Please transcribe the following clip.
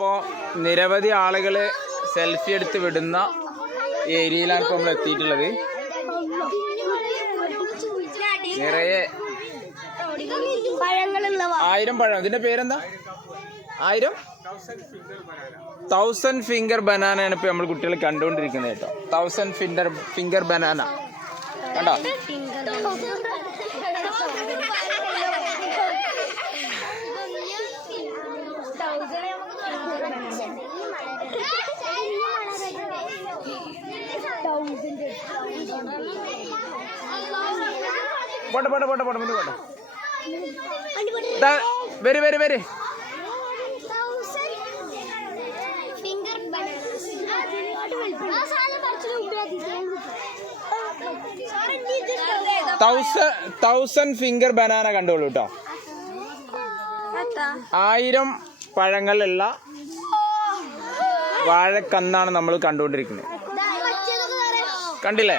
ഇപ്പോൾ നിരവധി ആളുകൾ സെൽഫി എടുത്ത് വിടുന്ന ഏരിയയിലാണ് ഇപ്പോൾ നമ്മൾ എത്തിയിട്ടുള്ളത്. നിറയെ 1000 പഴം. ഇതിന്റെ പേരെന്താ? 1000 ഫിംഗർ ബനാനയാണ് ഇപ്പൊ നമ്മൾ കുട്ടികൾ കണ്ടുകൊണ്ടിരിക്കുന്നത് കേട്ടോ. 1000 ഫിംഗർ ബനാന കണ്ടോ? പോട്ടെ പോട്ടെ പോട്ടെ പോട്ടെ മുന്നേ പോട്ടെ. വരി വരി വരി. തൗസൻഡ് ഫിംഗർ ബനാന കണ്ടോളൂ കേട്ടോ. 1000 പഴങ്ങളുള്ള വാഴക്കന്നാണ് നമ്മൾ കണ്ടുകൊണ്ടിരിക്കുന്നത്. കണ്ടില്ലേ?